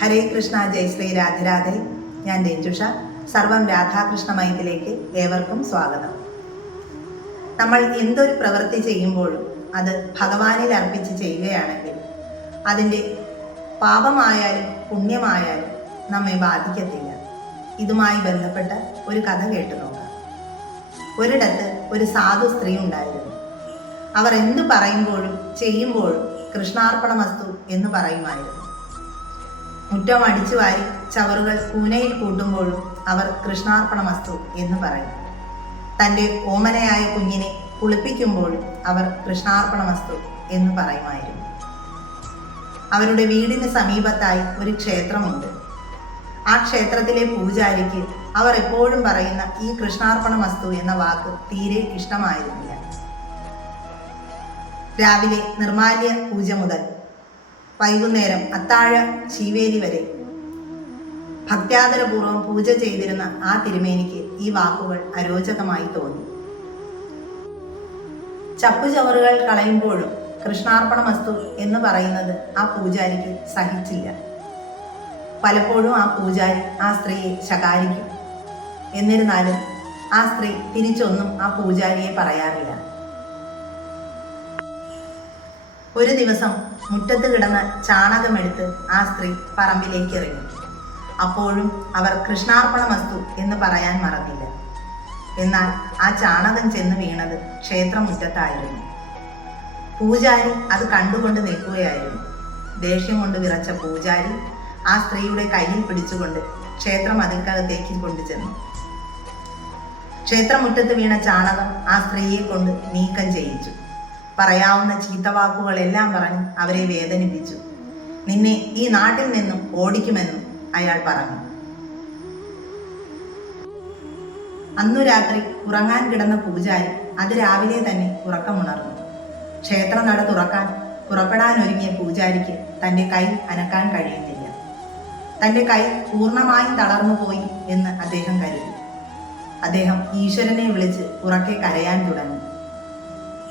ഹരേ കൃഷ്ണ, ജയ് ശ്രീ രാധേ രാധേ. ഞാൻ രഞ്ജുഷ. സർവം രാധാകൃഷ്ണമയത്തിലേക്ക് ഏവർക്കും സ്വാഗതം. നമ്മൾ എന്തൊരു പ്രവൃത്തി ചെയ്യുമ്പോഴും അത് ഭഗവാനിൽ അർപ്പിച്ച് ചെയ്യുകയാണെങ്കിൽ അതിൻ്റെ പാപമായാലും പുണ്യമായാലും നമ്മെ ബാധിക്കത്തില്ല. ഇതുമായി ബന്ധപ്പെട്ട ഒരു കഥ കേട്ടു നോക്കാം. ഒരിടത്ത് ഒരു സാധു സ്ത്രീ ഉണ്ടായിരുന്നു. അവർ എന്തു പറയുമ്പോഴും ചെയ്യുമ്പോഴും കൃഷ്ണാർപ്പണമസ്തു എന്ന് പറയുമായിരുന്നു. മുറ്റം അടിച്ചു വാരി ചവറുകൾ കൂനയിൽ കൂട്ടുമ്പോഴും അവർ കൃഷ്ണാർപ്പണമസ്തു എന്ന് പറയും. തൻ്റെ ഓമനയായ കുഞ്ഞിനെ കുളിപ്പിക്കുമ്പോഴും അവർ കൃഷ്ണാർപ്പണമസ്തു എന്ന് പറയുമായിരുന്നു. അവരുടെ വീടിന് സമീപത്തായി ഒരു ക്ഷേത്രമുണ്ട്. ആ ക്ഷേത്രത്തിലെ പൂജാരിക്ക് അവർ എപ്പോഴും പറയുന്ന ഈ കൃഷ്ണാർപ്പണമസ്തു എന്ന വാക്ക് തീരെ ഇഷ്ടമായിരുന്നില്ല. രാവിലെ നിർമാല്യ പൂജ മുതൽ വൈകുന്നേരം അത്താഴ ശീവേലി വരെ ഭക്ത്യാദരപൂർവ്വം പൂജ ചെയ്തിരുന്ന ആ തിരുമേനിക്ക് ഈ വാക്കുകൾ അരോചകമായി തോന്നി. ചപ്പുചവറുകൾ കളയുമ്പോഴും കൃഷ്ണാർപ്പണമസ്തു എന്ന് പറയുന്നത് ആ പൂജാരിക്ക് സഹിച്ചില്ല. പലപ്പോഴും ആ പൂജാരി ആ സ്ത്രീയെ ശകാരിക്കും. എന്നിരുന്നാലും ആ സ്ത്രീ തിരിച്ചൊന്നും ആ പൂജാരിയെ പറയാറില്ല. ഒരു ദിവസം മുറ്റത്ത് കിടന്ന ചാണകമെടുത്ത് ആ സ്ത്രീ പറമ്പിലേക്ക് എറിഞ്ഞു. അപ്പോഴും അവർ കൃഷ്ണാർപ്പണമസ്തു എന്ന് പറയാൻ മറന്നില്ല. എന്നാൽ ആ ചാണകം ചെന്ന് വീണത് ക്ഷേത്രമുറ്റത്തായിരുന്നു. പൂജാരി അത് കണ്ടുകൊണ്ട് നിൽക്കുകയായിരുന്നു. ദേഷ്യം കൊണ്ട് വിറച്ച പൂജാരി ആ സ്ത്രീയുടെ കയ്യിൽ പിടിച്ചുകൊണ്ട് ക്ഷേത്രം അതിൽക്കകത്തേക്ക് കൊണ്ടുചെന്നു. ക്ഷേത്രമുറ്റത്ത് വീണ ചാണകം ആ സ്ത്രീയെ കൊണ്ട് നീക്കം ചെയ്യിച്ചു. പറയാവുന്ന ചീത്തവാക്കുകളെല്ലാം പറഞ്ഞ് അവരെ വേദനിപ്പിച്ചു. നിന്നെ ഈ നാട്ടിൽ നിന്നും ഓടിക്കുമെന്നും അയാൾ പറഞ്ഞു. അന്നു രാത്രി ഉറങ്ങാൻ കിടന്ന പൂജാരി അത് രാവിലെ തന്നെ ഉറക്കമുണർന്നു. ക്ഷേത്ര നട തുറക്കാൻ പുറപ്പെടാനൊരുങ്ങിയ പൂജാരിക്ക് തൻ്റെ കൈ അനക്കാൻ കഴിയുന്നില്ല. തൻ്റെ കൈ പൂർണ്ണമായും തളർന്നുപോയി എന്ന് അദ്ദേഹം കരുതി. അദ്ദേഹം ഈശ്വരനെ വിളിച്ച് ഉറക്കെ കരയാൻ തുടങ്ങി.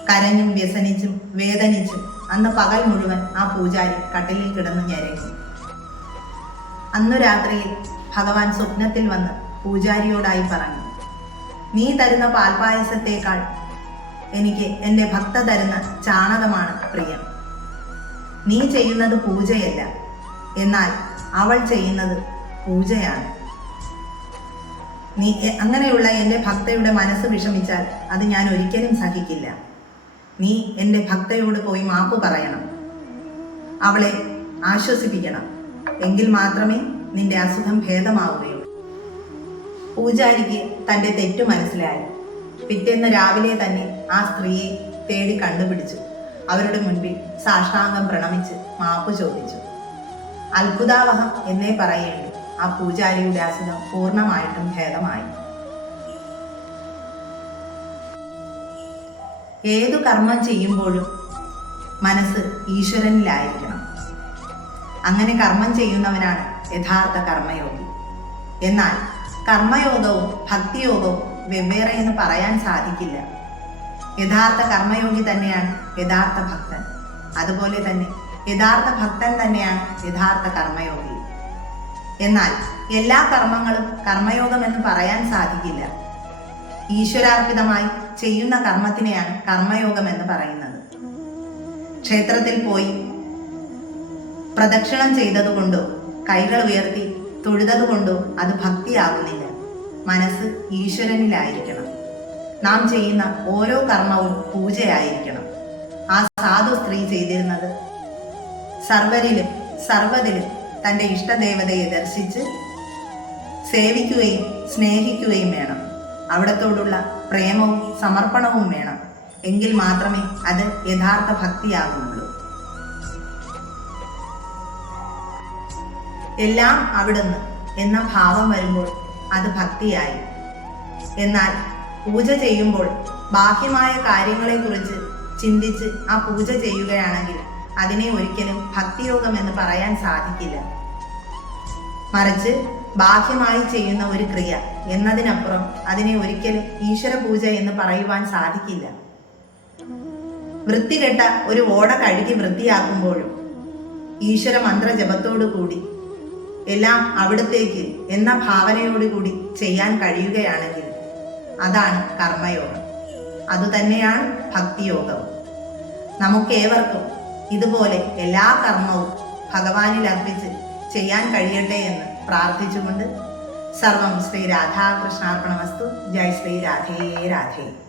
കരഞ്ഞും വ്യസനിച്ചും വേദനിച്ചും അന്ന് പകൽ മുഴുവൻ ആ പൂജാരി കട്ടിലിൽ കിടന്നു ഞരങ്ങി. അന്നു രാത്രിയിൽ ഭഗവാൻ സ്വപ്നത്തിൽ വന്ന് പൂജാരിയോടായി പറഞ്ഞു, നീ തരുന്ന പാൽപായസത്തേക്കാൾ എനിക്ക് എൻ്റെ ഭക്ത തരുന്ന ചാണകമാണ് പ്രിയം. നീ ചെയ്യുന്നത് പൂജയല്ല, എന്നാൽ അവൾ ചെയ്യുന്നത് പൂജയാണ്. നീ അങ്ങനെയുള്ള എൻ്റെ ഭക്തയുടെ മനസ്സ് വിഷമിച്ചാൽ അത് ഞാൻ ഒരിക്കലും സഹിക്കില്ല. നീ എൻ്റെ ഭക്തയോട് പോയി മാപ്പ് പറയണം, അവളെ ആശ്വസിപ്പിക്കണം. എങ്കിൽ മാത്രമേ നിന്റെ അസുഖം ഭേദമാവുകയുള്ളൂ. പൂജാരിക്ക് തൻ്റെ തെറ്റു മനസ്സിലായി. പിറ്റേന്ന് രാവിലെ തന്നെ ആ സ്ത്രീയെ തേടി കണ്ടുപിടിച്ചു. അവരുടെ മുൻപിൽ സാഷ്ടാംഗം പ്രണമിച്ച് മാപ്പ് ചോദിച്ചു. അത്ഭുതാവഹം എന്നേ പറയേണ്ടു. ആ പൂജാരിയുടെ അസുഖം പൂർണ്ണമായിട്ടും ഭേദമായി. ഏതു കർമ്മം ചെയ്യുമ്പോഴും മനസ്സ് ഈശ്വരനിലായിരിക്കണം. അങ്ങനെ കർമ്മം ചെയ്യുന്നവനാണ് യഥാർത്ഥ കർമ്മയോഗി. എന്നാൽ കർമ്മയോഗവും ഭക്തിയോഗവും വെവ്വേറെ എന്ന് പറയാൻ സാധിക്കില്ല. യഥാർത്ഥ കർമ്മയോഗി തന്നെയാണ് യഥാർത്ഥ ഭക്തൻ. അതുപോലെ തന്നെ യഥാർത്ഥ ഭക്തൻ തന്നെയാണ് യഥാർത്ഥ കർമ്മയോഗി. എന്നാൽ എല്ലാ കർമ്മങ്ങളും കർമ്മയോഗമെന്ന് പറയാൻ സാധിക്കില്ല. ഈശ്വരാർപ്പിതമായി ചെയ്യുന്ന കർമ്മത്തിനെയാണ് കർമ്മയോഗം എന്ന് പറയുന്നത്. ക്ഷേത്രത്തിൽ പോയി പ്രദക്ഷിണം ചെയ്തതുകൊണ്ടോ കൈകൾ ഉയർത്തി തൊഴുതതുകൊണ്ടോ അത് ഭക്തിയാകുന്നില്ല. മനസ്സ് ഈശ്വരനിലായിരിക്കണം. നാം ചെയ്യുന്ന ഓരോ കർമ്മവും പൂജയായിരിക്കണം. ആ സാധു സ്ത്രീ ചെയ്തിരുന്നത് സർവരിലും സർവ്വതിലും തൻ്റെ ഇഷ്ടദേവതയെ ദർശിച്ച് സേവിക്കുകയും സ്നേഹിക്കുകയും വേണം. അവിടത്തോടുള്ള പ്രേമവും സമർപ്പണവും വേണം. എങ്കിൽ മാത്രമേ അത് യഥാർത്ഥ ഭക്തിയാകുന്നുള്ളൂ. എല്ലാം അവിടുന്ന് എന്ന ഭാവം വരുമ്പോൾ അത് ഭക്തിയായി. എന്നാൽ പൂജ ചെയ്യുമ്പോൾ ബാഹ്യമായ കാര്യങ്ങളെക്കുറിച്ച് ചിന്തിച്ച് ആ പൂജ ചെയ്യുകയാണെങ്കിൽ അതിനെ ഒരിക്കലും ഭക്തിയോഗം എന്ന് പറയാൻ സാധിക്കില്ല. മറിച്ച് ബാഹ്യമായി ചെയ്യുന്ന ഒരു ക്രിയ എന്നതിനപ്പുറം അതിനെ ഒരിക്കലും ഈശ്വര പൂജ എന്ന് പറയുവാൻ സാധിക്കില്ല. വൃത്തികെട്ട ഒരു ഓട കഴുകി വൃത്തിയാക്കുമ്പോഴും ഈശ്വര മന്ത്രജപത്തോടു കൂടി എല്ലാം അവിടത്തേക്ക് എന്ന ഭാവനയോടുകൂടി ചെയ്യാൻ കഴിയുകയാണെങ്കിൽ അതാണ് കർമ്മയോഗം. അതുതന്നെയാണ് ഭക്തിയോഗം. നമുക്കേവർക്കും ഇതുപോലെ എല്ലാ കർമ്മവും ഭഗവാനിൽ അർപ്പിച്ച് ചെയ്യാൻ കഴിയട്ടെ എന്ന് പ്രാർത്ഥിച്ചുകൊണ്ട് സർവം ശ്രീ രാധാകൃഷ്ണാർപ്പണമസ്തു. ജയ് ശ്രീ രാധേ രാധേ.